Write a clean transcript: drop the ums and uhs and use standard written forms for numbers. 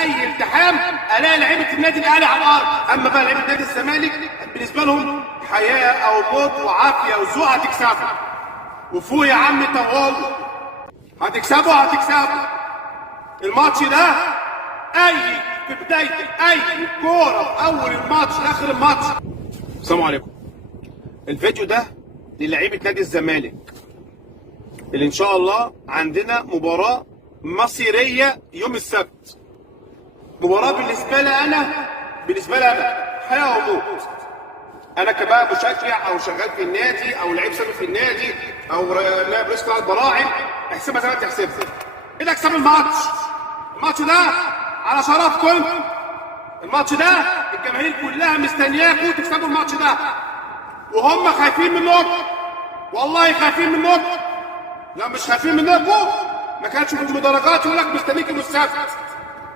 اي التحام الاقي لعيبه النادي الاهلي على الارض. اما بقى لعيبه نادي الزمالك بالنسبه لهم حياه او موت وعافيه وذوق. هتكسبوا وفوق يا عم طوال، هتكسبوا الماتش ده. اي في بدايه اي كوره في اول الماتش لاخر الماتش. السلام عليكم. الفيديو ده للعيبه نادي الزمالك اللي ان شاء الله عندنا مباراه مصيريه يوم السبت. مباراه بالنسبه لي انا حياه وموت. انا كبقى مشجع او شغال في النادي او لعيب سابق في النادي او لاعب رئيس قطاع البراعم، احسبها زي ما انت تحسبها. ايه اكسب الماتش ده على شرفكم. الماتش ده الجماهير كلها مستنياكم تكسبوا الماتش ده، وهم خايفين منكم، والله خايفين منكم. لو مش خايفين منكم ما كانش في المدرجات يقول لك مستنيك يوم السبت.